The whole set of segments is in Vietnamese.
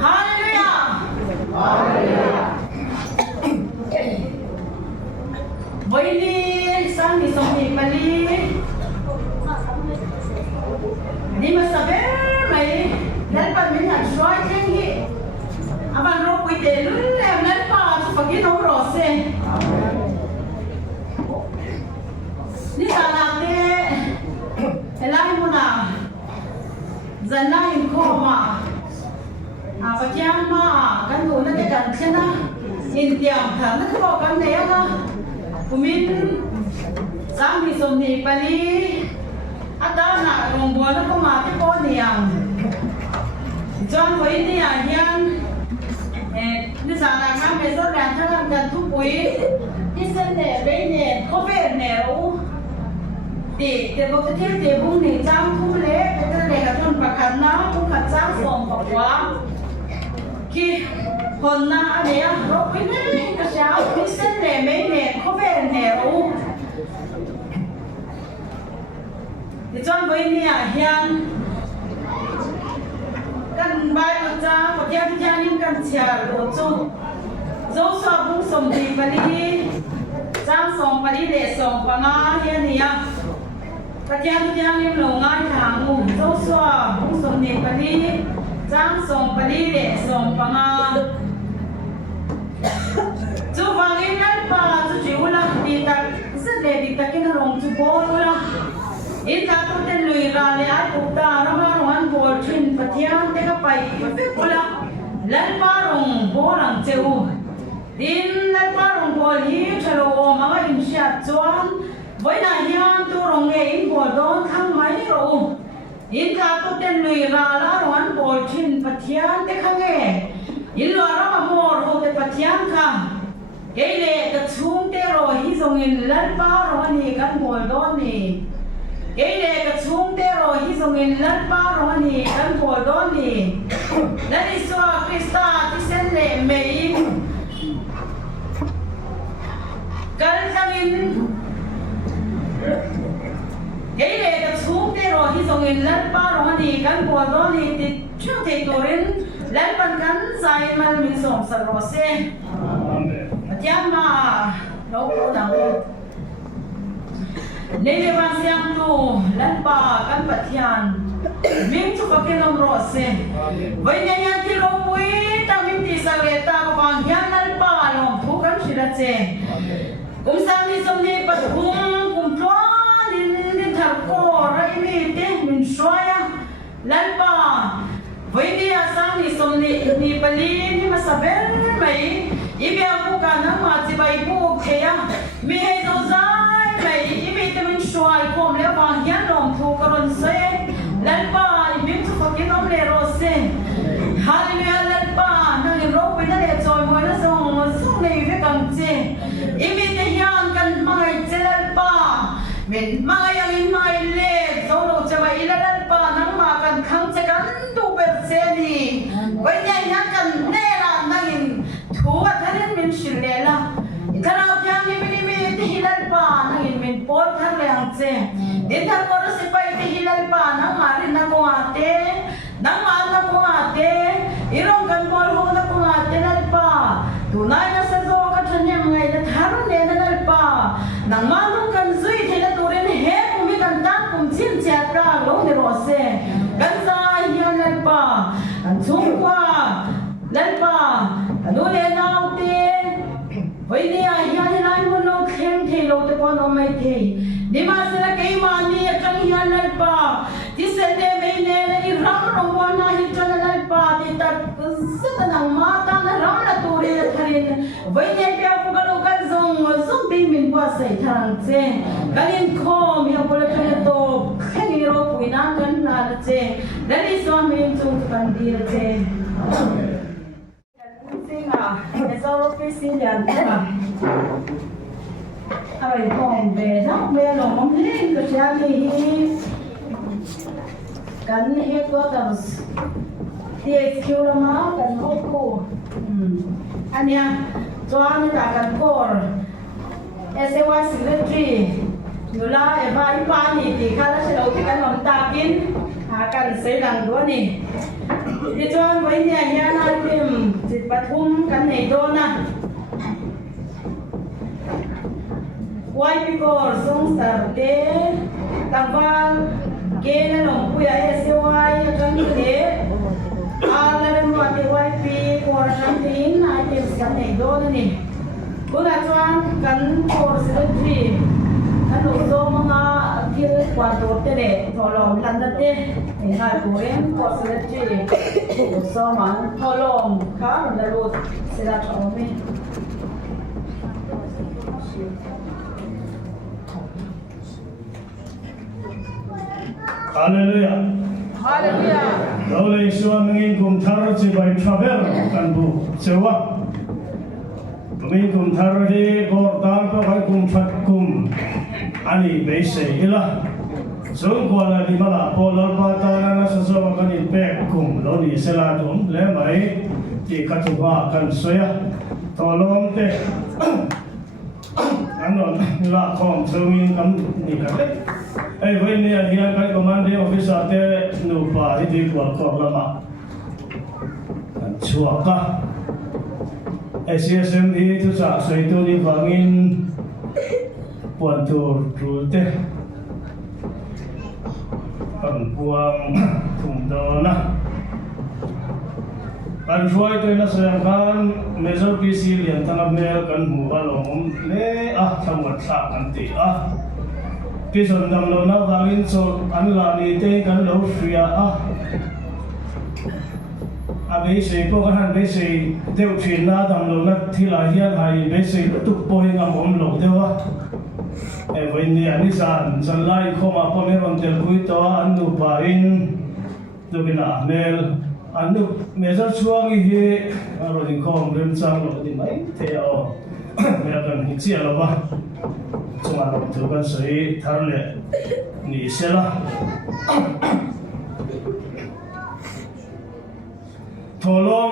Hallelujah. Với đi sang thì sống thì mà đi mà sao bé mày nên bạn mình hẳn xoay thiên hi à bạn rồi quỳ để luôn em nên bà cho phải cái nấu rồi xem đi ra làm thế lại một nào dần lại hình khô mà à phải chăng mà cái đồ nó cái cần chứ na in tiệm thằng nó có cái này không của mình sang thì sống thì bali ada nak rumbo na ko mati ko niyang John với ni hian ni sana nga me so ran thang kan thu pui ni sen ne be ne ko ve ne u ti te bok te te bung ni chang thu le te le ka thon pakhan na ku khat chang som pakwa ki hon na ane ya ro pi ne ka sha ni sen ne me ne ko ve ne u thì trong với nhà hiền cần bài một cha một thiên gia nhưng cần trả đồ chung dấu so bung sòng thì phải đi trang sòng phải đi để sòng và ngã hiền thì à các thiên gia nhưng lâu ngay thằng ngủ dấu so bung sòng thì phải đi trang sòng phải đi để sòng và ngã chú vàng in đất bà chú chịu là đi ta rất để đi ta cái nó rồng chú bố là in ta tu ten lui ra le ai ku ta ra ma ron bol thin pathian te ka pai pe pula lan pa rong bo lang cheu din lan pa rong bol hi thalo ma ga in sha chuan với na hian tu rong nge in bol don thang mai ro in ta tu ten lui ra la ron bol thin pathian te kha nge in lo ra ma mor ho te pathian kha ke le ta chung te ro hi zong in lan pa ro ni kan bol don ni cái này cái chung thế rồi hi dùng in lát ba rồi nè ăn bò đó nè đây đi xóa Krista thì xem lệ mấy cái sang in cái này cái chung thế rồi hi dùng in lát ba rồi nè ăn bò đó nè thì chưa thể tổ đến lát ban cắn dài mà mình sống sờ rồi xe chán mà đâu có nào Nele ban siang tu lan pa kan pathian ming chu pakin om ro se vai nya nya ti lo pui ta min ti sa le ta ko bang hian lan pa lom thu kan sira che kum sang ni som ni pat kum twa din thar ko ra ni te min soya lan pa vai ni sang ni som ni pali ni ma sa ber mai ibe aku kana ma chi bai bu kheya mi he zo za mày ý ta mình xoay khom lẽ vàng hiến lòng thu karon se lần ba mình thu phát cái nông lệ rồi se hallelujah lần ba năng in rốt với nó lệ rồi mỗi nó xong này với cần che ý ta hiến cần mai che lần ba mình mai yang in mai lệ rồi nóจะไปlần ba năng mà cần khăng che cần tu bệt se đi với nhà hiến cần nè là năng in thu phát nên mình xin lệ là thằng nào chẳng ni mình thì hilal pa năng in mình pot thằng leng che đến thằng có sẽ phải thì hilal pa năng mà đi năng có ate năng mà năng có ate irong kan bol ho năng có ate nal pa tu nai na sa zo ka thanyam ngai na tharu ne nal pa năng mà nung kan zui the na turin he kumi kan ta kum chin cha pra lo ne ro se kan sa hian nal pa kan chung kwa nal pa anu le nau te với đi ai hiền lại muốn nó khen thì lâu tới con nó mấy thì đi mà sẽ là cái mà đi trong hiền lại ba thì sẽ để mấy nè là đi ram rong quan na hít cho lại ba thì ta rất là nặng má ta là ram là tu đi là thay với nè bây giờ có cái dùng đi mình qua sấy thằng che cái in kho mình học được cái to khen đi rồi quỳ nang cái là che đấy đi xóa mình chung cái đi che cái sau khi xin nhận ai còn về nó về nó không lên cái xe thì cần hết có tầm tiệt kêu là máu cần hốt cô anh em cho anh ta cần cô SY secretary nhiều là em ba đi thì khá là sẽ đầu tiên cần làm ta kiến cần xây đằng đó nè Di chuan với nhà hian ai tìm dịch Pathum kan nei do na quay picor song star te tawal ke na long puya e se wai kan te ala ren wa te wai pi ko ran tin ai tìm kan nei do na ni bula chuan kan kor secretary anu so mga kil kwadro te le tholom landa te ha ko em kor secretary so man tholom kha na lut sira thome Hallelujah. Hallelujah. Dole suan ngin kum thar chi bai travel kan bu chewa. Ngin kum thar hi ko dal ko bai kum phat kum ani be se ila. Sung ko la di mala po lor pa ta na sa so kan in pe kum lo ni se la dum le mai ti ka tu ba kan soya. Tolong te anon la khom chungin kam ni ka le. Ai với này anh em cái commanding officer te nu pa hi đi qua cor lama chua ka SSM hi tu sa sai tu ni wangin puan tur tu te kan puang thum do na kan ruai tu na sayang kan major PC lian tangap mel kan mu alom le thamat sa kan ti cái phần nằm lò nó vào in số anh là đi tới cái lỗ phía bây giờ có cái hàng bây giờ tiêu chuyện là nằm lò nó thì là hiện hay bây giờ tụt bôi ngắm ôm lỗ tiêu vậy thì anh san lại không mà có mấy con tiền quý to anh nộp vào in tôi cái nào mail anh nộp mấy giờ chuang gì rồi thì không lên sang lỗ thì mấy theo bây giờ cần một chiếc là ba chúng ta thu cái sợi thar lệ nỉ xe la thổ lom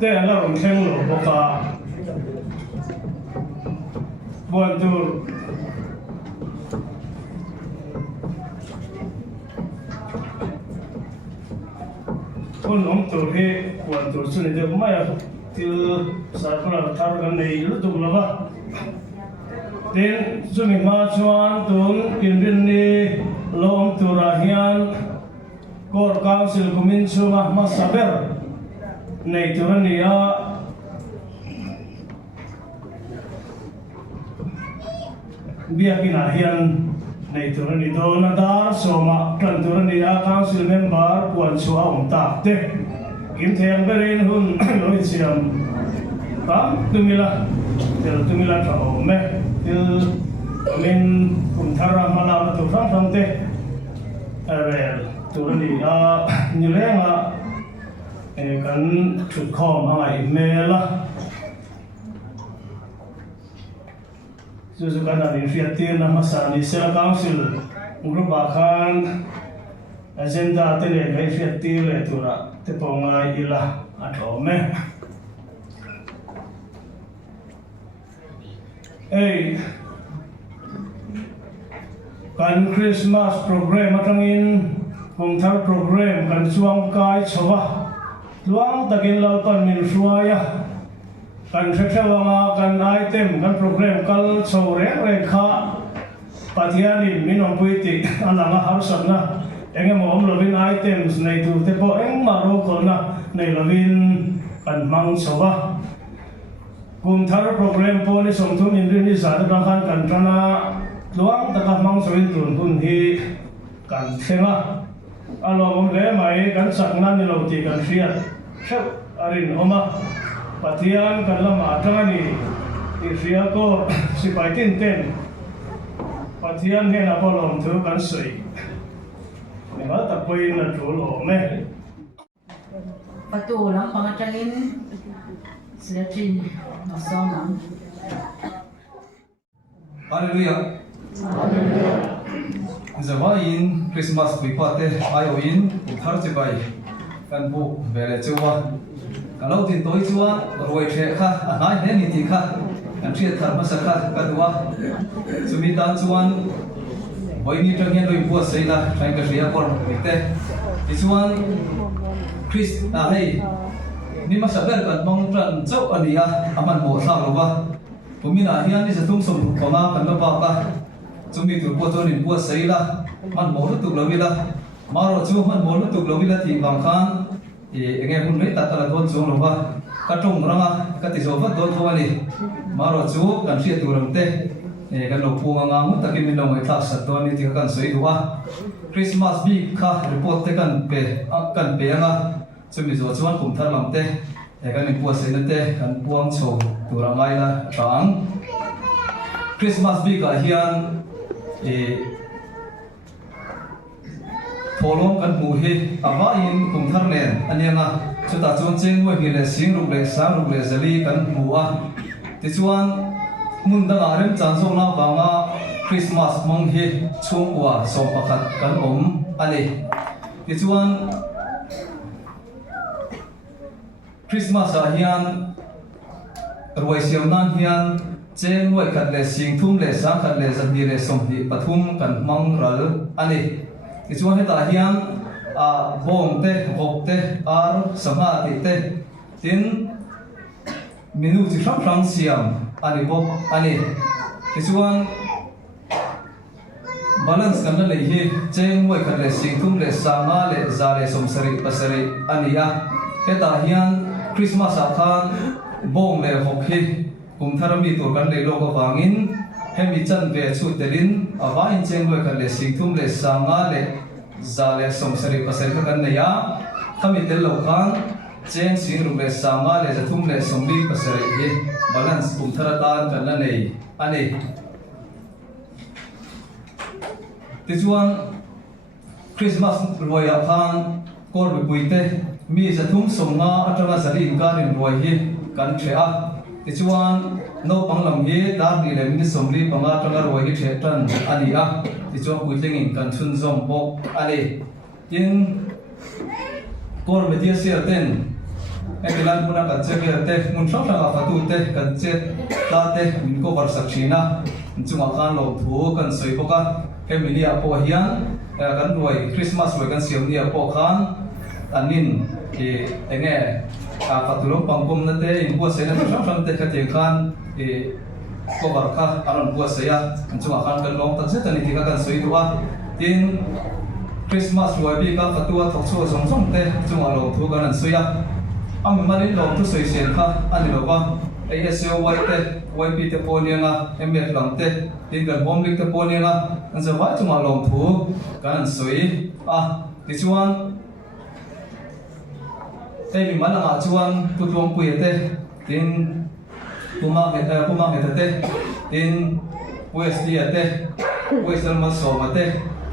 te là rồng khen lỗ bọc cả buồn tur con ông tur he buồn tur xuân này được mấy à tiêu sao con là thar cái này lúc tục là ba đến chúng mình mà chuan tuần kiến viên ni lom turahian Core Council kumin suma masaber nei turania biakina hian nei turani do na dar soma kan turania council member puan chu aum tak te kim theng berin hun loi chiam kam tumila tho me mình cũng thà rằng mà làm tụi phát thông tê về tụi nó đi như thế mà cần chụp khom hay mê la dù cái nào đi phiền tiền là mà sản đi xe council group bà khang agenda tên này cái phiền tiền này tụi nó tiếp phong ai ila thọ mê kan Christmas program atangin kung thar program kan chuang kai chowa luang takin lalpan min suaya kan thewanga kan item kan program kal chore re kha pathiani min opuiti alanga harsana engem om lovin items nei tu te po eng maro khona nei lovin kan mang chowa kung thar program po ni somthum in ni sa ta kan trana luang taka mang soin tun hun hi kan thenga alom le mai kan sakna ni lo ti kan fiat thep arin oma pathian kan lama atangani ti ria ko sipai tin ten pathian he na polom thu kan soi ni ma ta poi na thul o me patu lang pangatangin sila chin masonang Hallelujah. Zawai in Christmas bipate ayo in thar che bai kan bu vele chuwa kalau tin toi chuwa roi the kha anai ne ni ti kha kan thia thar ma sa kha kadwa sumi dan chuan boy ni tang hen loi pu sei la trai ka ria por te ti chuan Chris hey ni ma saber kan mong tran chau ania aman mo sa lo ba pumina hian ni sa tum som ko ma kan ba ka chumi tur po ton in po sei la man mo tu lo wi la maro chu man mo tu lo wi la ti bang khan e nge hun nei ta ta don chung lo ba ka tong ranga ka ti zo va don tho ani maro chu kan ria tu ram te e kan lo pu nga mu takin min lo ngai thak sa don ni ti kan soi duwa Christmas week kha report te kan pe anga chumi zo chuan kum thar lam te e kan in po sei na te kan puang chho tu ra mai la tang Christmas week a hian e tholom kan mu hi ava in kum thar len anianga chuta chuan cheng moi hi le sing ru le sang ru le zali kan mu a ti chuan mun da ga rem chan so na ba nga Christmas mong hi chung wa so pakhat kan ani ti chuan Christmas a hian ruai siam nan hian chen wai khat le sing thum le sang khat le zan le som hi pathum kan mang ral ani ti chuan heta hian a bom te bok te ar sama ti te tin minu chi ram siam ani bok ani ti chuan balance kan le hi chen wai khat le sing thum le sanga le za le som sari pasari ania heta hian Christmas a khan bom le hok hi kum tharami tur kan le lo ko wangin hemi chan ve chu telin awa in cheng loi kan le sing thum le sanga le za le som sari pasari ka kan neya khami tel lo khan chen sing rum le sanga le za thum le som li pasari hi balance kum tharatan kan la nei ani tichuan Christmas roya khan kor be puite mi za thum som nga atanga sari kan in roi hi kan thea tichuan no panglam hi dar ni le mi somri panga tanga roi hi the tan ani a tichuan puitling in kan chun zom bok ani tin kor me dia sia ten ekilan puna kan che ke te mun thang thang fa tu te kan che ta te min ko war sak thina chunga kan lo thu kan soi boka emilia po hian kan roi Christmas roi kan siam ni po khan anin e enge a fatulong pangkom na te in buat saya na thang te ka te khan e ko bar kha aron buat saya chunga khan kan long tak se tani ti ka kan soi duwa tin Christmas roi bi ka fatua thok chu song song te chunga lo thu kan an soya am manin lo thu soi sen kha ani lo ba ASO white te YP te ponianga MF lang te tin kan home link te ponianga an za wa chunga lo thu kan an soi a ti chuan te mi mana nga chuan putlong pui te tin puma he te tin USD te Western ma so ma te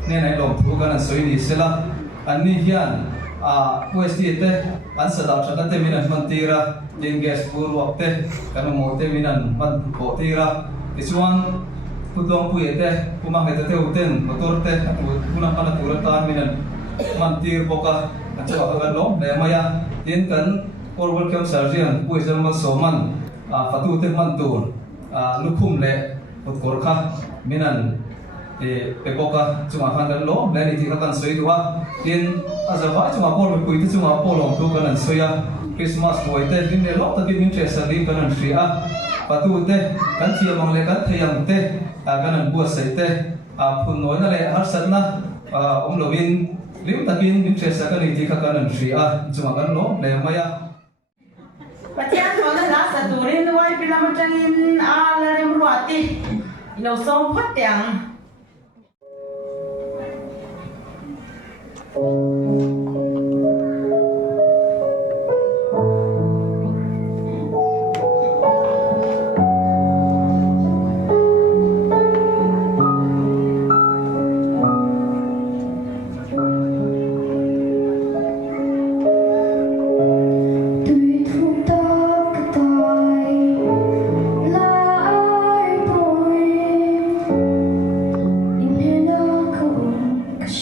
ne nai long thu kan an soi ni sela an ni hian a USD te an sa da thata te min an man tira tin gas pur wak te kan mo te min an man po tira ti chuan putlong pui te puma he te uten motor te puna kana turatan min an man tir boka an chawa ka lo le maya tin kan korwal kem sarjian puisal ma soman a fatu te man tur a lukhum le utkor kha minan e pekoka chuma khan kan lo le ni ti ka kan soi duwa tin azawa chuma kor pui te chuma polong tu kan soya Christmas boy te din le lo ta din interest ali kan ria fatu te kan thi amang le kan thayang te kan an bua sai te a phun noi na le har san na lovin lim takin interest ka ni ti ka kan ria chuma kan lo le maya Patian thona la sa turin wai pilamatangin ala rem ruati ino som phatyang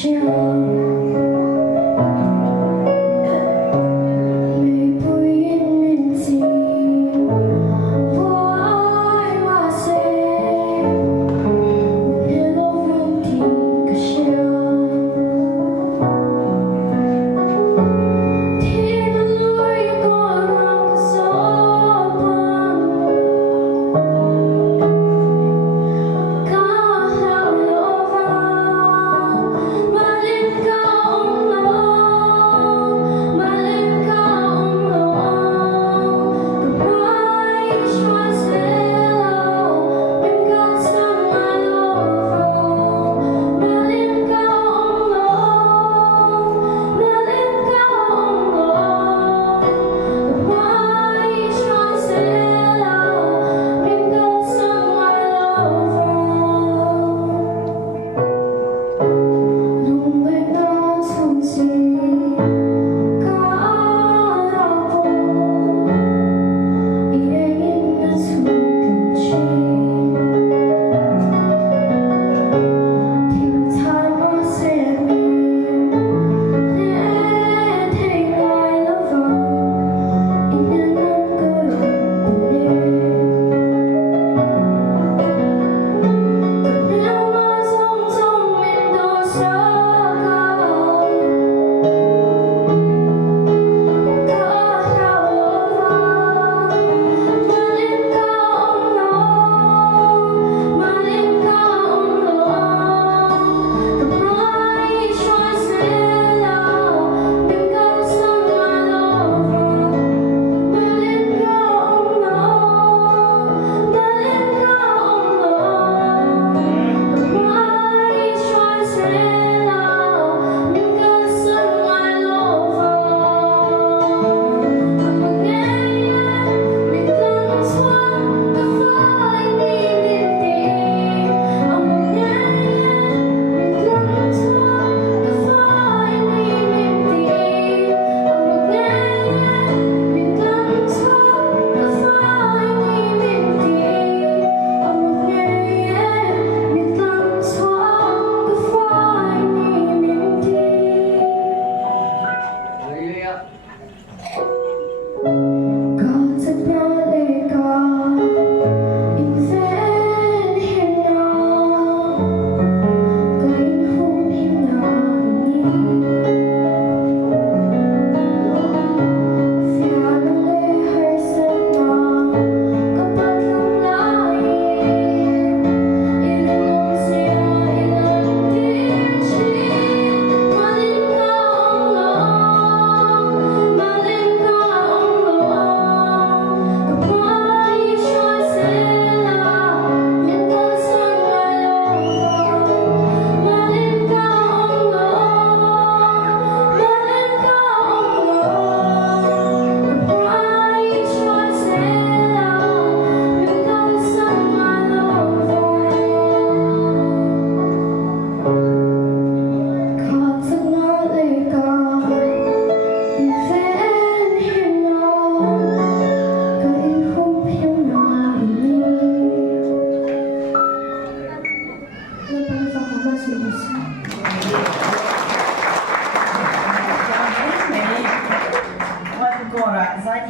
Sure.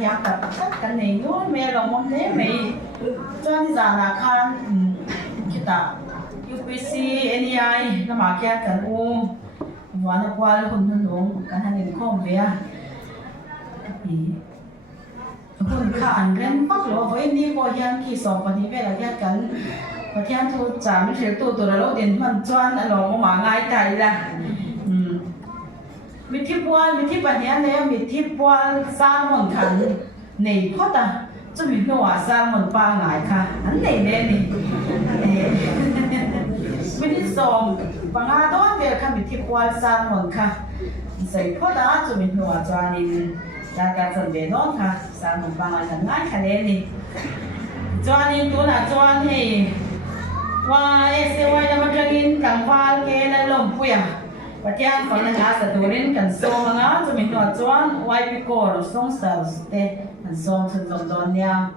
thiam tập chắc cái này nó mẹ lòng mong thế mày cho đi ra là khan kita UPC NEI na makia kan u wana kwal hun nung kan hanin khom ve hun kha an ren pak lo voi ni ko hian ki som pani ve la kya kan pathian thu cha mi thil tu lo din man chuan a lo ma ngai tai la mi thi panian ne mi thi pwal sa mon khan nei phota chu mi no wa sa mon pa ngai kha an nei ne ni mi thi som panga don ve kha mi thi pwal sa mon kha sai phota chu mi no wa chuan in la ka chan ve don kha sa mon pa ngai kan ngai kha ne ni chuan in tu na chuan hei wa se wa na ma tangin tang pal ke na lom puya Patian ko na nga sa turin kan so nga suminwa chuan wai pi ko ro song styles te kan song sun dom don niya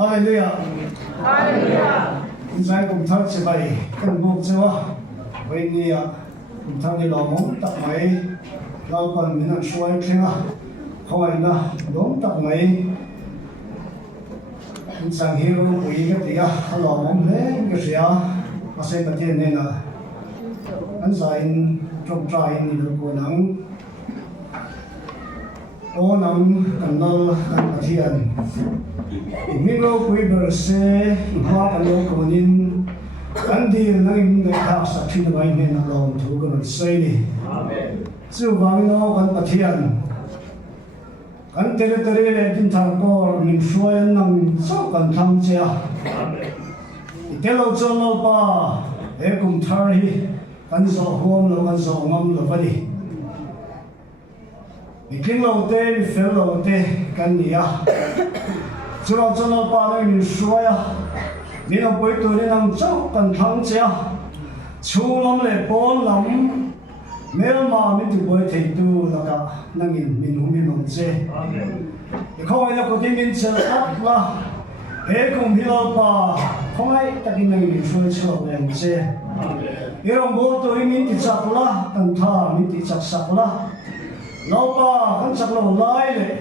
Hallelujah. Hallelujah. Insai cùng thang chỉ bay cần buộc chưa? Vậy ni à cùng thang đi làm món tập máy lao còn mình ăn xuôi khen à không ai na đốn tập máy sang hiu quý cái tia lo mong thế cái gì à mà sẽ bắt tiền nên là anh giải trong trai ni được của nắng ô nắng cần lo cần bắt tiền mình lo quý bờ xe hoa cần lo của nín anh đi năng người khác sẽ khi nào anh nên lòng thú cái này xây đi chưa vang nó cần bắt tiền kan tere le tin thar ko min suai nang so kan tham chia te lo chon lo pa e kum thar hi kan so hom lo kan so ngam lo pani mi king lo te mi fel lo te kan nia chu lo chon lo pa le min suai a ni lo poi tu ni nang so kan tham chia chu lom le pon lam nếu mà mình tụi tôi thấy tu là cả năng mình không biết làm gì, không ai có thể mình chơi ác là, hệ cùng hiểu ba, không ai tất nhiên năng mình chơi chơi làm gì, nếu bộ tôi mình thì chắc là, cần tha mình thì chắc là, lâu ba cần chắc lâu lại đấy,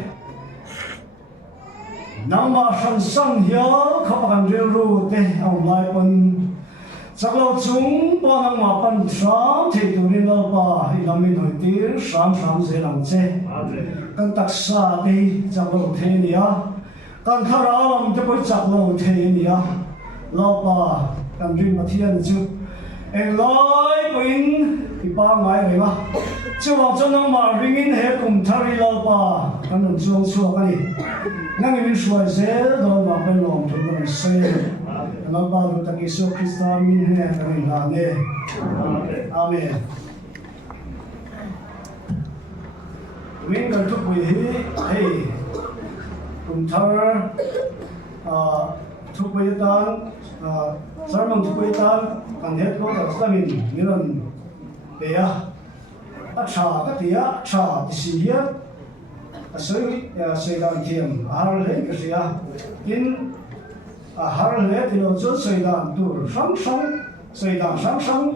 nằm mà sẵn hiểu không cần rêu ru thế, ông lại còn chắc là chúng bao năm mà pan sáng thì tụi mình lo ba thì làm mình nổi tiếng sáng dễ làm chơi, cần tác xa đi chắc là thế nhỉ, cần thà ra làm cho bây chắc là thế nhỉ, lo ba cần riêng mà thiên chứ, em nói mình thì ba ngày rồi mà, chứ mà cho nó mà riêng hết cùng thà đi lo ba cần làm chuông chuông cái gì, năng mình suy dễ rồi mà bên lòng tụi mình xây nó bao giờ ta Giêsu Christ min he kami la ne amen min kan thuk wi hi hey kum thar thuk wi tan sarmang thuk wi tan kan het ko ta samin niran be a cha ka tia cha ti si ya soi dan thiam har le ka sia in har le thì nó chút sợi đàn tu sợi đàn sáng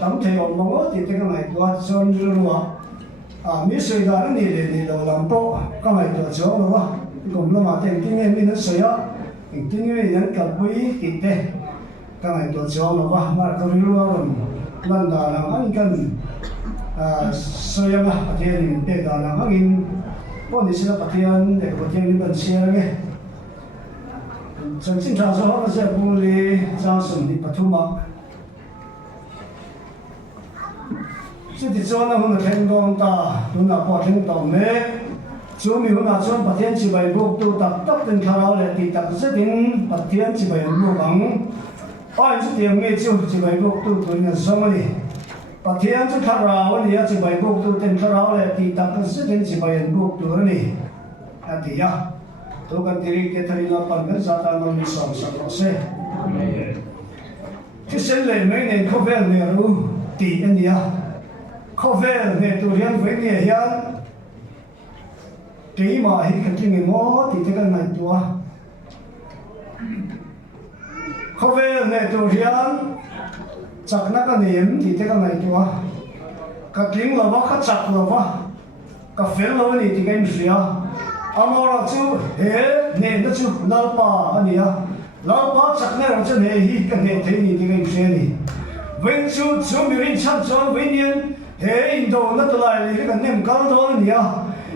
tấm thể ông mong thì cái này qua sơn rùa mi sợi đàn này để đầu làm bộ cái này cho chỗ nó quá cũng là mà tiền kinh nghiệm mình nó sợi á kinh nghiệm mình cặp quý kỹ tế cái này cho chỗ nó quá mà cái rùa rồi lần đầu làm ăn cần sợi mà tiền để đầu làm ăn có đi xin bắt tiền để có tiền đi bán xe nghe trong chính trang số nó sẽ bung đi trang sử đi bắt thu mặc chứ thì cho nó không được thành công ta tôi là bỏ thành công đấy chú mình hôm nào cho bắt thiên chỉ bảy buộc tu tập tập đến khá lâu để thì tập rất đến bắt thiên chỉ bảy buộc bằng ai chút tiền nghe chú chỉ bảy buộc tu tôi nhận xong rồi bắt thiên chút khá lâu thì chỉ bảy buộc tu đến khá lâu để thì tập rất đến chỉ bảy buộc tu rồi thì ya tôi cần tìm cái thời gian bằng cái giá tan nó đi sòng sòng xe cái xe này mấy này có vẻ là lu tỷ anh nhỉ có vẻ là tụi hiền với nhỉ hiền tí mà hết cái người mò thì cái này tua có vẻ là tụi hiền chắc nó cái niệm thì cái này tua cái tiếng là bao cái chắc là bao cái phèn là thì cái gì à amora chu he ne na chu lalpa ania lalpa chakne ro chu ne hi ka ne the ni ti ga se ni wen chu chu mi rin cham chu wen yen he indo na to lai li ka nem kal do nia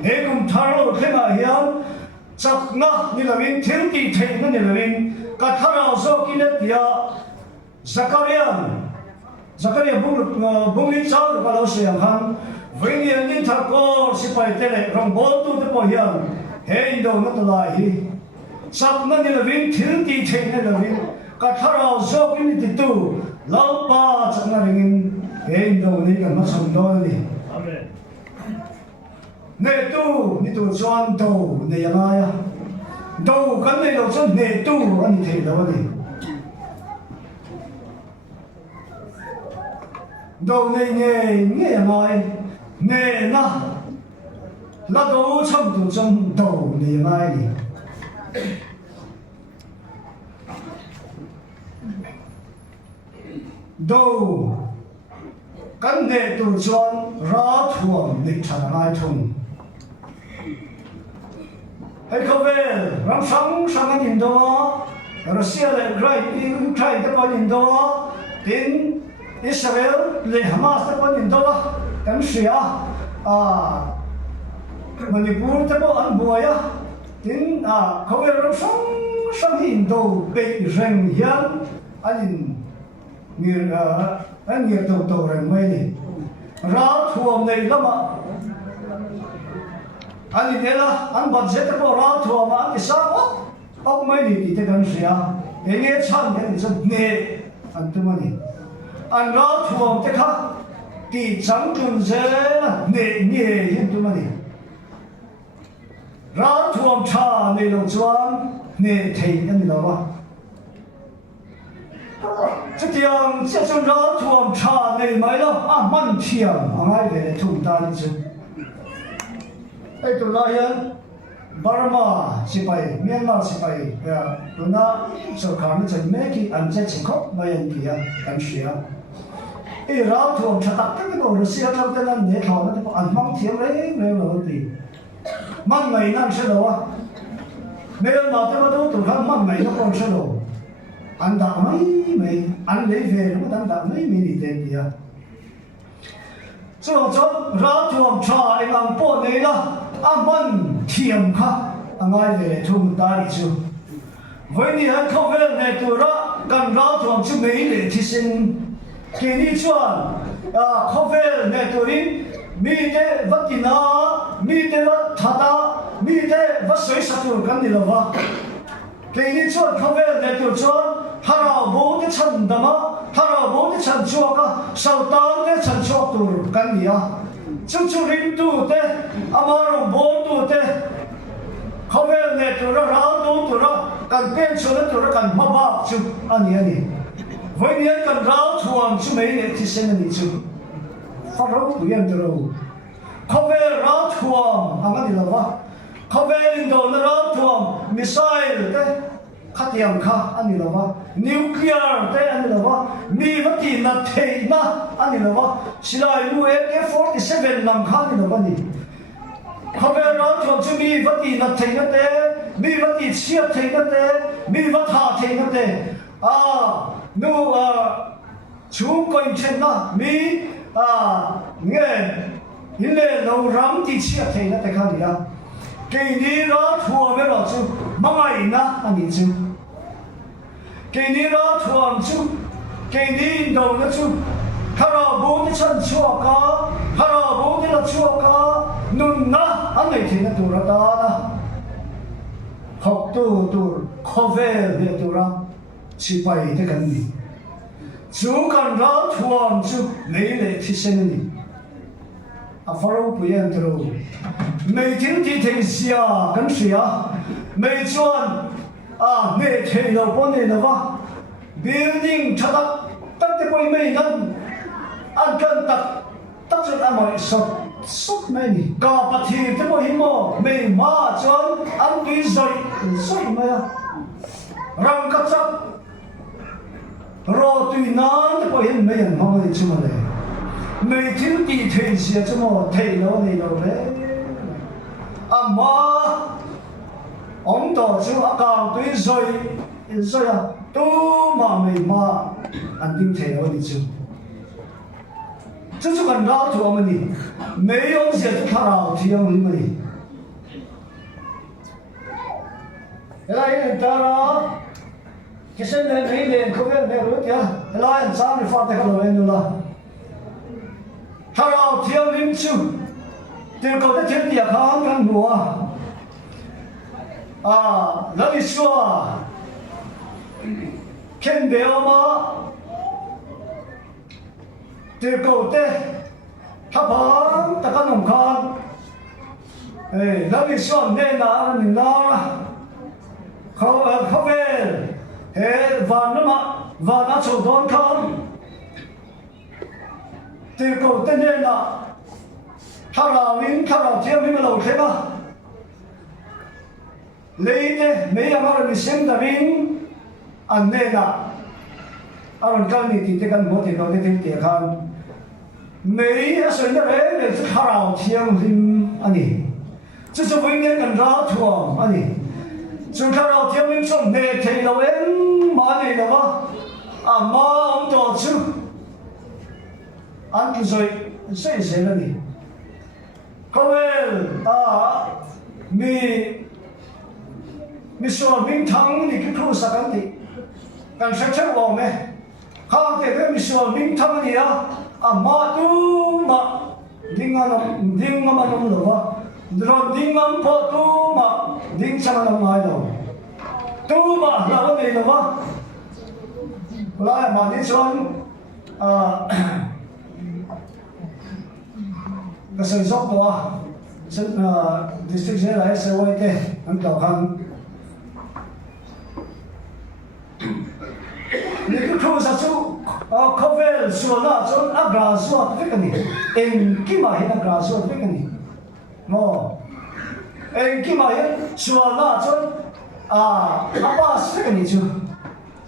he kum tharo the ma hian chakna ni la win thil ti the na ni la win ka thara so ki ne tia Zakaria bung ni chau ka lo se han wen yen ni thar ko sipai te le rong bol tu te po hian he indo na to lai hi chakna ni la win thil ti the na la win ka thara so ki ni ti tu lau pa chakna ringin he indo ni ka ma cham do ni amen ne tu ni tu chuan do ne ya ya do kan ne lo chuan ne tu ani the lo ni do ne nghe mai ne na la do cham tu cham do ne mai ni do kan ne tu chuan ra thuam ni thana lai thun hay không về răng sáng anh nhìn đó Russia le Ukraine te pon do tin Israel le Hamas te pon do kan sia Manipur te pon an boya tin khâu ro sang hin do pe reng hian anin ngir an ngir to reng mai ni ra thuam nei lama ani dela an budget te pon ra thuam an ki sa ông mấy đi thì cái gì à? Cái nghe chăn cái gì nghe anh tôi mà đi, anh nói thuồng cái khác, thì chẳng cần gì nghe nghe hiện tôi mà đi, nói thuồng cha này lâu chuan nghe thấy anh đi đâu à? Cái tiếng chỉ cho nói thuồng cha này mấy đâu, mang tiếng anh ai về thùng ta đi chứ? Cái tôi nói anh Burma sipai, Myanmar sipai, tuna sarkar ni chai meki anje chingkop mayan dia kan sia. Ra thuam chatak te ko Russia thau te nan ne thau na te an mang thiam le lo ti. Mang mai nan se lo a. Myanmar te ma do tu khan mang mai no kon se lo. An da mai an le ve no dan da mai mi ni te dia. Cho ra thuam cha ai ang po nei la. Aman thiam kha angai về thùng ta đi chu với ni han khâu về này tu ra kan ra thuam chu mei le thi sinh ke ni chuan khâu về này tu rin mi te vatina mi te vat thata mi te va soi satur kan ni lova ke ni chuan khâu về này tu chuan harao bo te chan dama harao bo te chan chuaka sau tang te chan chuak tur kan ni a chú rin tu te amaro bon tu te khâu về này tu ra tu ra kan pen chu tu ra kan maba chu ani với niên kan rau thuam chu mấy này thì xem ni chu phát rau tu yan tu khâu về rau thuam ang ani lova khâu về in do na rau thuam missile te khát tiang kha ani lova nuclear te ani lova mi vati na thei na ani lova silai lu F-47 nam kha ani lova ni khaber ra thom chu mi vati na thei na te mi vati chia thei na te mi vatha thei na te nu chu koin chen na mi nge ile lo ram ti chia thei na te kha ni a ke ni ra thuam me ra chu mangai na ani chu cái này nó thuần chú cái này đâu nó chú hà ra bố cái chân chua cá hà ra bố cái là chua cá nung na anh này thì nó tu ra ta na học tu khó về tu ra chỉ phải thế cái gì chú cần ra thuần chú lấy lấy thì xem gì pharaoh bây giờ rồi mấy tiếng thì thấy xia cái xia mấy chuyện mẹ thầy lâu bốn年了吧 building chắc tắc tới bôi mày năn ăn cân tắc cho ăn mọi sốt mày cả bát thì tới bôi hiểm mày mà chọn ăn cái rồi mày răng cắt chắc rồi tùy nán tới bôi hiểm mày ăn mày chứ mà này mày thiếu tí thầy xia chứ mà thầy lâu này đâu đấy mà ông đó chú càng tuổi rồi tu mà mình mà anh tin thế nào đi chú cần ra cho ông đi mấy ông sẽ thà nào thì ông đi lại ta ra cái sự này mấy liền không biết này rồi kìa lại anh sáng đi phát cái đồ này nữa là thà nào thì ông đi chú từ cầu tới thiên địa khang căn mùa lỡ đi xua khen béo mà từ cầu tê thắp hăng ta căn nồng khan lỡ đi xua nên là mình lo không về và nó mà và nó chủ đón không từ cầu tê nên là thao nào thiêu mình lâu thế mà lấy thế mấy anh em xem ta vinh anh này là anh cái này thì cái một thì có cái tiếng tiếng khan mấy anh xem ta đấy là thao nào thiêu mình anh này chứ cho với người cần ra thuồng anh này chúng ta đâu thiếu mình trong mẹ thầy đâu em mà này đâu à mà ông tổ chứ anh cứ rồi sẽ là gì không mi số mình thắng thì cứ sao cái gì càng sẽ chấp vào mẹ không thể cái mi số mình thắng gì à mà tu mà đinh mà nó đâu rồi đinh ngắm po tu mà đinh sao nó nói đâu tu mà là cái gì đâu lại mà đi xuống cái sự dốc đó district sẽ lại sẽ quay thế anh bảo khăn nếu cứ không sao chú không về xuống là xuống áp ra xuống cái này em kia mà hiện ra xuống cái này mò em kia mà hiện xuống là xuống áp ra cái này chú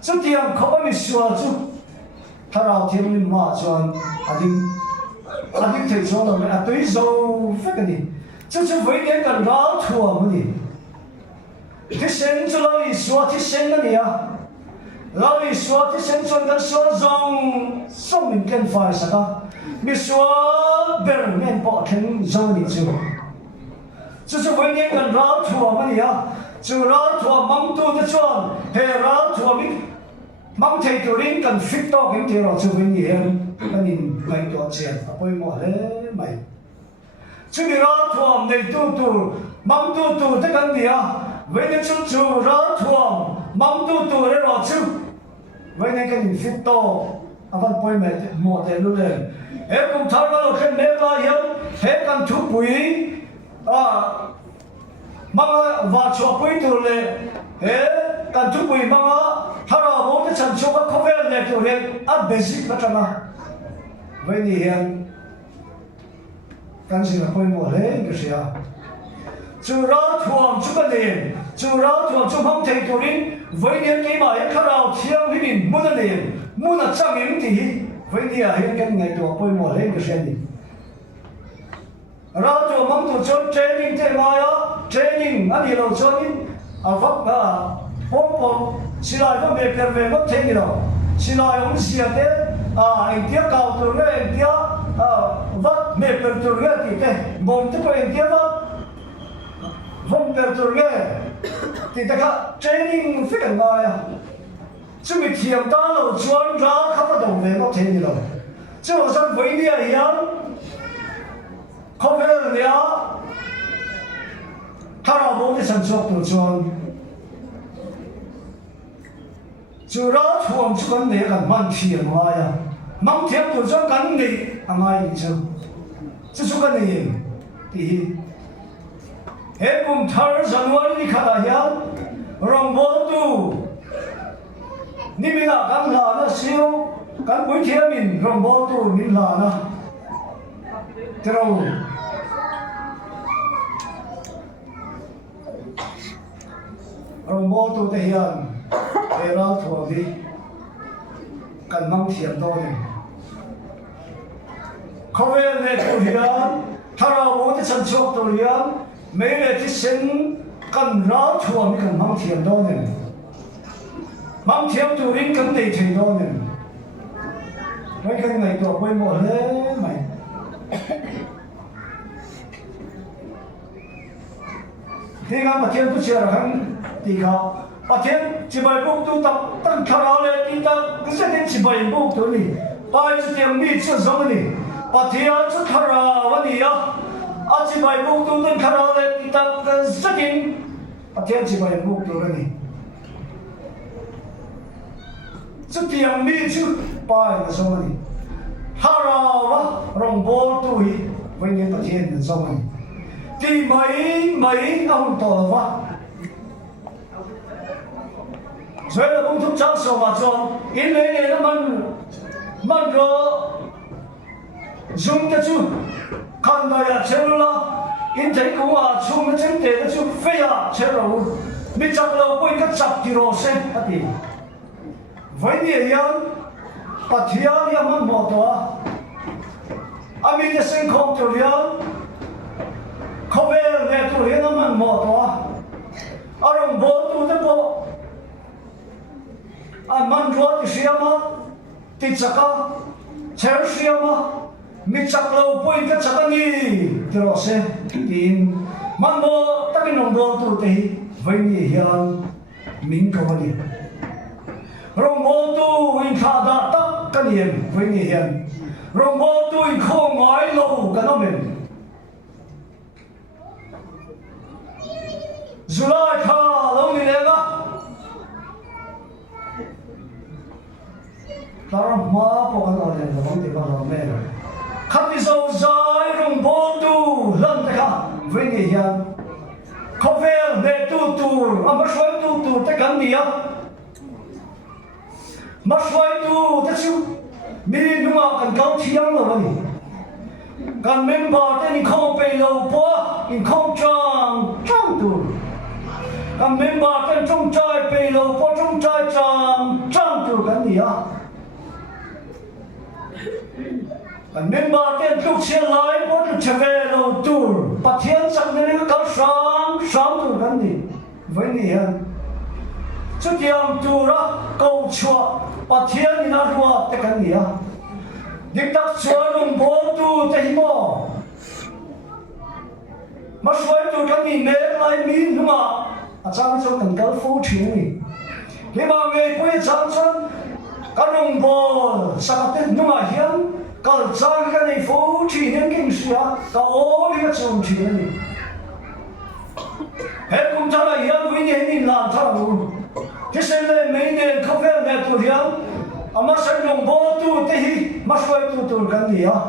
chú tiền không phải xuống chú thà nào thêm mình mà xuống anh thấy rõ là tôi giàu phết cái này, chứ với cái cần ráo thua mà đi, thì sen cho lão đi xóa thì sen cái này à, lão đi xóa thì sen cho cái xóa dòng xong mình cần phải sao, mình xóa bền nên bỏ thêm dòng đi chứ với cái cần ráo thua mà đi à, chứ ráo thua mong tu để cho, hay ráo thua mình mong thấy tụi mình cần fit to cái gì rồi chứ với gì em anh nhìn mày có tiền à bôi mỏ đấy mày chứ bị ráo thua này tu mong tu tất cả gì à với những chú ráo thua mong tu đấy rồi chứ với những cái nhìn fit to à vẫn bôi mày mỏ đấy luôn đấy em cũng tháo ra được cái mẹ ba hiếu hết cần chụp bụi mong vào chụp bụi từ này hết cần chụp bụi mong tháo ra bố cái chân chụp không phải là kiểu này basic vậy mà với đi hiện cần gì là quay mùa lễ cái gì à chú ráo thuồng chú cái gì chú ráo thuồng chú không thấy tụi mình với những cái mà hiện khá nào thiêng với mình muốn là gì muốn là trang điểm thì với đi hiện cái ngày tuổi quay mùa lễ cái gì ráo thuồng mong tụi cho training thế mà training anh đi đâu cho đi vấp bom xin lại có việc cần về mất thế gì đâu xin lại ông xia thế anh tiếc cao tuổi người anh tiếc vắt mẹ per tuổi người thì thế bom tức là anh tiếc vắt per tuổi người thì ta cả training phải cần nói chứ bị thiểm ta lâu chuẩn ra không có đồng về có thế gì đâu chứ mà sao với đi ấy không phải là gì á thà nào bố thì sản xuất được chuẩn chú ráo thuồng chú cần để gần mang thiểm hoa mang thiểm tụi cho cần để ai chứ chú cần để thì hết cùng thở January đi khá là hiếu rong bố tu ni mình là cần là nó siêu cần buổi thiểm mình rong bố tu mình là nó thế đâu rong bố tu thể hiện để ráo thuồng đi cần mang thiểm thôi không phải là tụi hiền thà nào bố thì sản xuất tụi hiền mấy là thì sinh cần ráo thuồng mới cần mang thiểm thôi mang thiểm tụi hiền cần để thầy thôi mấy cái ngày tụi quay một lễ mày thì ngắm mà thiên tôi chưa là khăn thì có à thiên chỉ bài bút tu tập tăng khả năng lên đi tập cứ sẽ đến chỉ bài bút tu đi bài chỉ tiếng mi chưa giống đi à thiên chút khả năng vấn đề à chỉ bài bút tu tăng khả năng lên đi tập cứ sẽ đến à thiên chỉ bài bút tu đi chút tiếng mi chút bài là giống đi khả năng á rong bol tu hi với những cái thiên là giống đi thì mấy ông tổ vợ rồi là cũng thúc chắc số mà cho in lấy này nó mình có dùng cái chú còn đây là chơi lo in thấy cũng là chung cái chân để nó chú phê à chơi rồi mình chặt lâu quay cái chặt thì rồi xem cái gì với nhiều nhân và thiếu thì mình bỏ đó anh mình sẽ sinh không tụi nhân không về để tụi nhân nó mình bỏ đó arong bol tu te po an man ruat siama ti chaka cher siama mi chaklo poi ka chakani tro se tin man bo takin ong bol tu te vai ni hian min ka wani rong bol tu in kha da tak ka nien vai ni hian rong bol tu in kho ngai lo ka no men Zulai kha lo ni le ga taram ma po ka lo le lo bang ti ba lo me khap ti zo zai rong bol tu lan ta kha vai ni hian Covel de tutur, amaswai tutur te kan dia. Maswai tu te chu, mi numa kan kau thiang lo ni. Kan member te ni khom pe lo po, in khom chang tu. Kan member te trong chai pe lo po trong chai chang tu kan dia. Kan member te tu chen lai po tu chave lo tur, pathian sak ne ka sáng tu kan ni với ni hian chu tiang tu ra câu chua pathian ni na ruwa te kan ni a dik tak chua rung bol tu te hi mo ma suai tu kan ni ne lai mi numa a chang chu kan kal fu thing ni ke ma nge pui chang chan kan rung bol sa te numa hian kal chang ka nei fu thi nen king sia ka o ni ka chung thi ni hết cũng cho là hiếm với những mình làm thằng luôn cái sen lên mấy年không phải là tụi hiếm mà sen dùng bố tu thì mà xoay tu cái gì á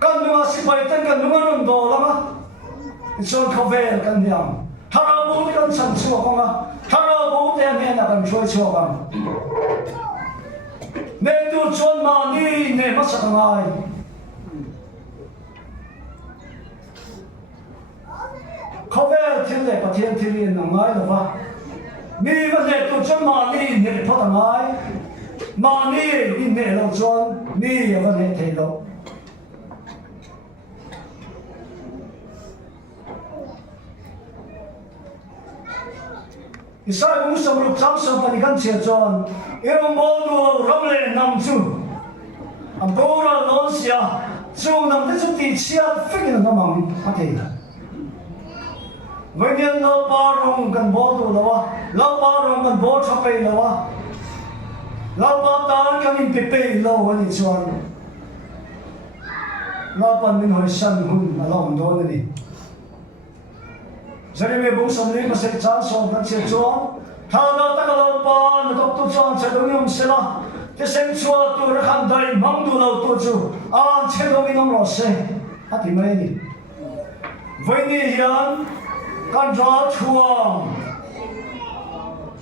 cái mà sĩ phải tên cái mà dùng đồ lắm á son không phải là cái gì à thằng nào bố cái sản xuất không á thằng nào bố thì anh là cái xoay xua không nên tu chọn mà đi nên mà sao ngay không phải thiên lệ và thiên thiên liên là ngay được không? Mi vấn đề tu chân mà ni để thoát thằng ngay, mà ni in để lâu chân, ni vấn đề thế đâu. Isai cũng sống lúc trong sống và đi căn chia chân, yêu mô đồ rộng lệ nằm chú, anh bố ra lón xia, chú nằm tới chú tì chia phích là nó mong có thể. Với những lâu ba rung cần bố tù lâu ba rung cần bố cho bê lâu ba tán cần in bê lâu anh đi chuan lâu ba mình hỏi sân hôn mà lòng đô này giờ này bố sống lý mà sẽ chán sống các chiếc chuan thao đó ta có lâu ba mà tóc tu chuan sẽ đúng không sẽ là cái sinh chua tu ra khăn đầy mong tu lâu tu chu chế độ mình không rõ xe thì mấy đi với ni hiền kan ra chuang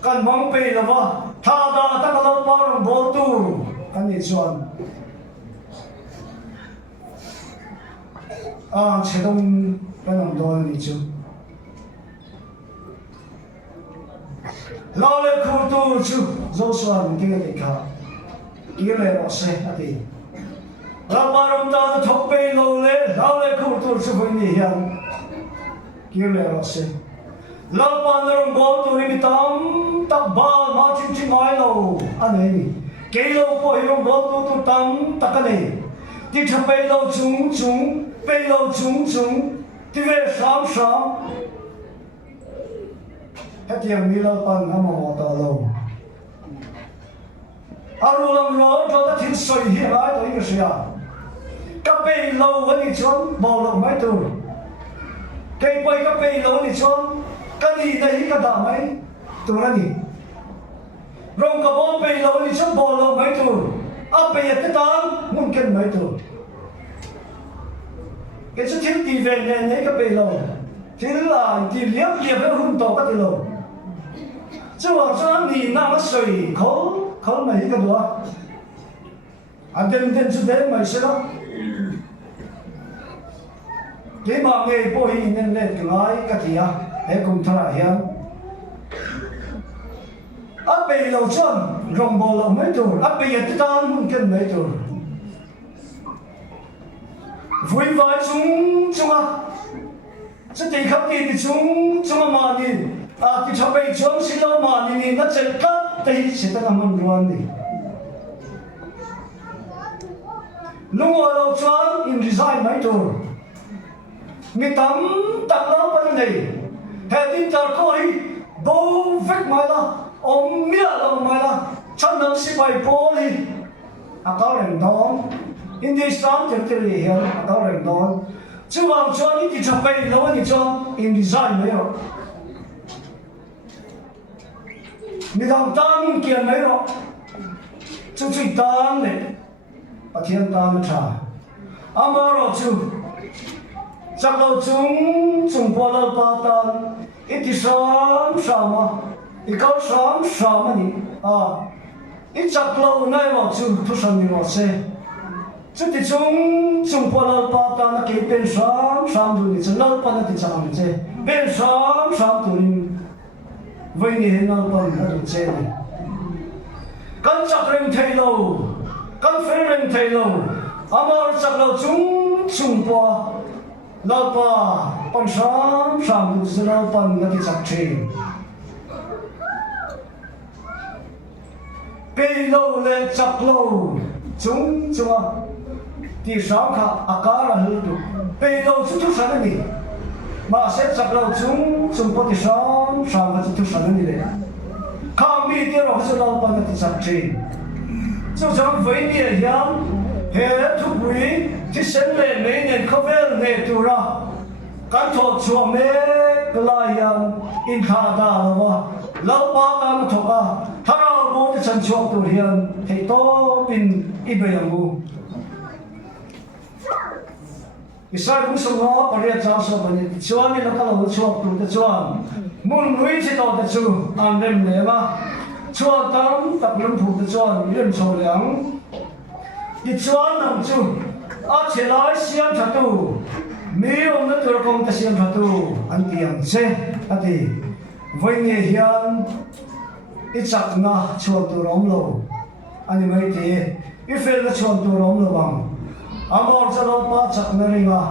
kan mong pe la wa tha da ta ka lo pa rong bo tu kan ni chuan che dong kan ang do ni chu lo le khu tu chu zo suan ki le ka ki le ro se ati la pa rong da thok pe lo le khu tu chu voi ni hian Kile rase, lapan rong bol tu ni tam tak bal ma chin ngai lo, ane ke lo po rong bol tu tam tak ane, ti chape lo chung, pe lo chung, ti ve sam, hết yang mi lapan amo ta lo, aru lang lo cho ta tin soi hi lai to ing sia, ka pe lo ani chon bol lo mai tu. Cây quay các cây lâu thì cho cái gì đây cái đám ấy tụi nó đi rong cái bom cây lâu thì cho bò lâu mấy tụi áp bây giờ cái tán muốn kinh mấy tụi cái số thiếu tỷ về này cái cây lâu thì là thì liệp cái hôn tổ cái lâu chứ mà sao nhìn nó nó sôi khó mấy cái đó anh tên chú thế mày sẽ đó cái mà nghe bố hi nên lên cái nói cái gì à để cùng thằng hiền áp bây lâu chân rong bò lâu mấy tuổi áp bây giờ cái tan muốn kinh mấy tuổi vui vai chúng à sẽ tìm khắp đi chúng mà đi ti chabai chuang silo ma ni na chel kat te sita na man ruan ni lungo lo chuan in resign mai tur mi tam tak lo pa nei he din tar ko hi bo vek mai la om mia lo mai la chan nang si bai po hi akaw reng don in this time territory here akaw reng don chu wang chuan ni ti chabai lo ni chuan in resign mai ro mi dang tam kian mai ro chu chui tam ne pathian tam tha amaro chu chắc lâu chúng qua lâu ba tan ít thì sớm mà ít cao sớm mà nhỉ ít chắc lâu nay mà chúng thu sân như vậy chứ thì chúng qua lâu ba tan là cái bên sớm rồi thì chúng lâu ba là thì chắc làm gì bên sớm rồi thì với người lâu ba là được chơi này căn chắc rèn thay lâu căn phải rèn thay lâu amar chắc lâu chúng qua lâu ba pan sớm được lâu ba là thì chắc chơi bây lâu lên chắc lâu chúng thì sáng cả akara hư được bây lâu chúng sáng này mà sẽ chắc lâu chúng có thì sáng và chúng sáng này đấy không biết điều đó sẽ lâu ba là thì chắc chơi chúng chẳng với địa hiểm hệ thúc quý thì sinh lên mấy年không biết nghề tu ra căn thọ chùa mê cái lai in khá đa là mà lâu ba tam thọ à thà nào bố thì chân chuộc tu hiền thì to bin ít bây giờ ngu Israel cũng sống ngó và riêng giáo sư vấn đề chuan thì nó có lâu chuộc tu để chuan muốn nuôi thì to để chu ăn đêm lễ mà chuan tam tập luyện phụ để chuan luyện sầu liang đi chuan nằm chu chế lại xiêm thật tu mi ông nó tôi không ta xiêm thật tu anh tiền xe anh thì với nghề hiền ít chắc na chuan tu rong lâu anh mấy thì ít phê là chuan tu rong lâu bằng amor cho nó ba chắc na ring à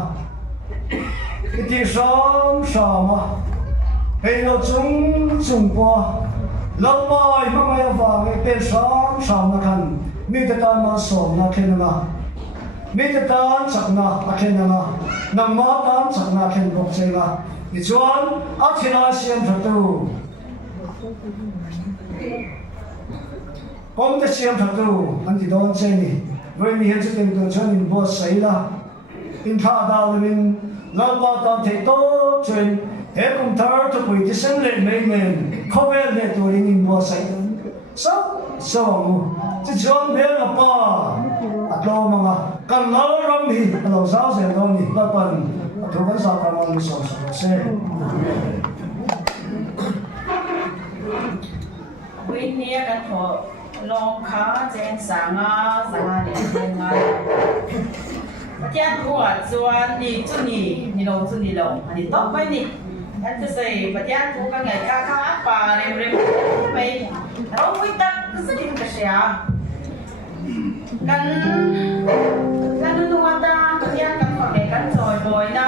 ít thì sớm mà hay nó chung qua lâu bài mà mày vào cái bên sớm mà khăn mi ta mà sớm na khen na mi ta chắc na khen na nằm má ta chắc na khen bốc chơi na đi chuan chế lại xiêm thật tu con ta xiêm thật tu anh thì đón chơi đi với mi hết chuyện tôi cho mình bỏ sấy là in thà đào mình lâu ba ta thấy tốt chuyện hết cũng thở tôi quỳ thì sinh lên mấy mình không biết để tôi đi mình bỏ sấy sao chứ chọn biết là ba lo mà cần lâu lắm thì lâu sao sẽ đâu nhỉ là phần tôi vẫn sao cảm ơn số xe Quý nia kan thọ long khá chen sanga điện ngay Patian kuat chuan ni chu ni lo ani top mai ni anhจะ say patian ku ka ngai ka pa rem mai ro wi tak sedin ka sia kan nuwata patian kan fa kan joy boy na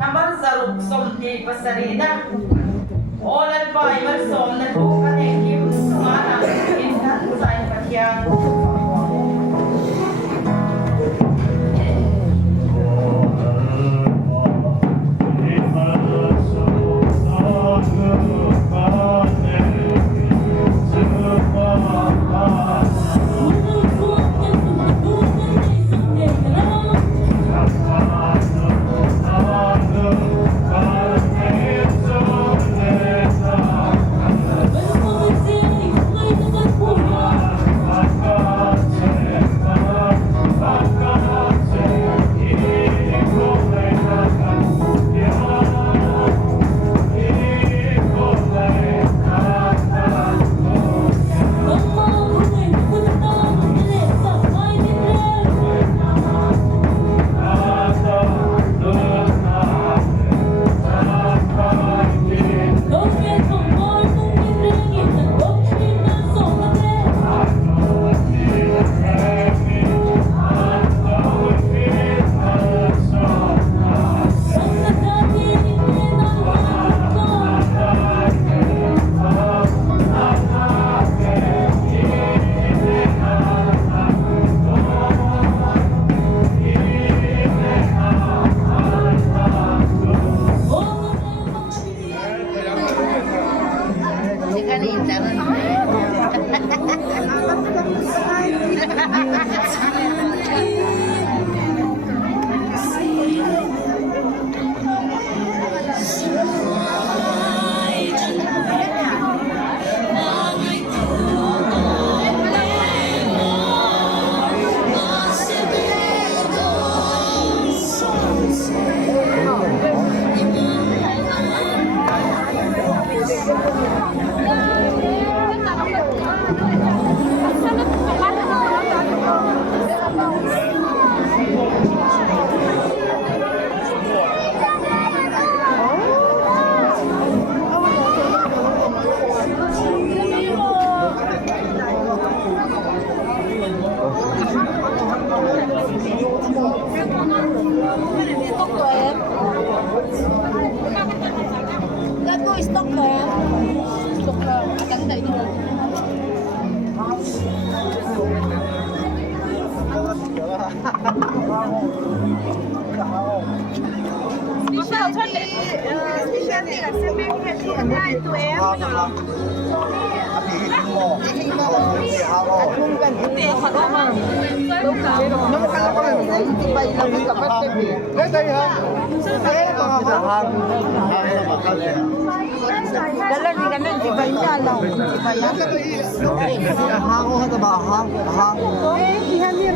number zaruk som ti pasari na olan pai mar som na ku ka ne kim sumana in kan sai patian But Dala di kanan di ba niya lang. Di ba yan? Hango ha ba? Hango. Eh, dihan niya.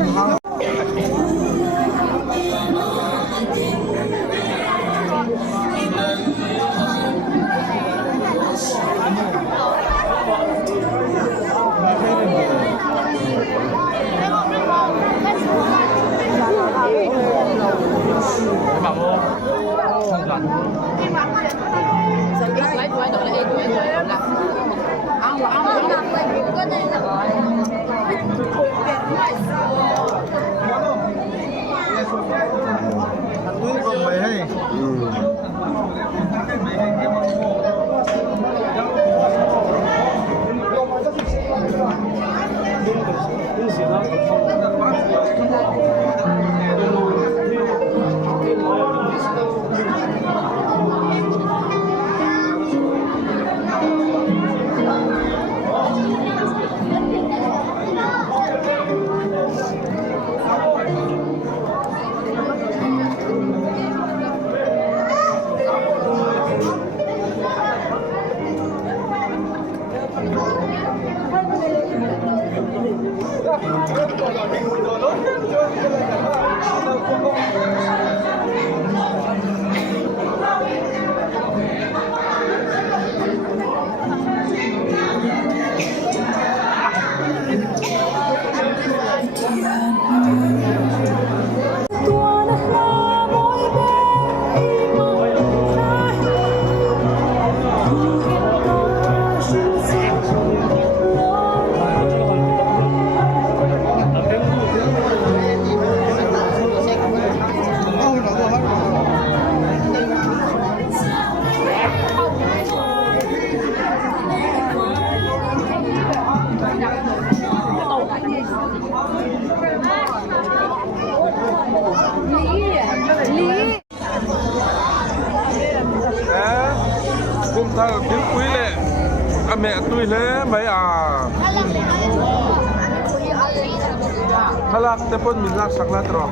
thằng tiếng quý lệ mẹ tôi lẽ mấy halak tepon min lak saklat ro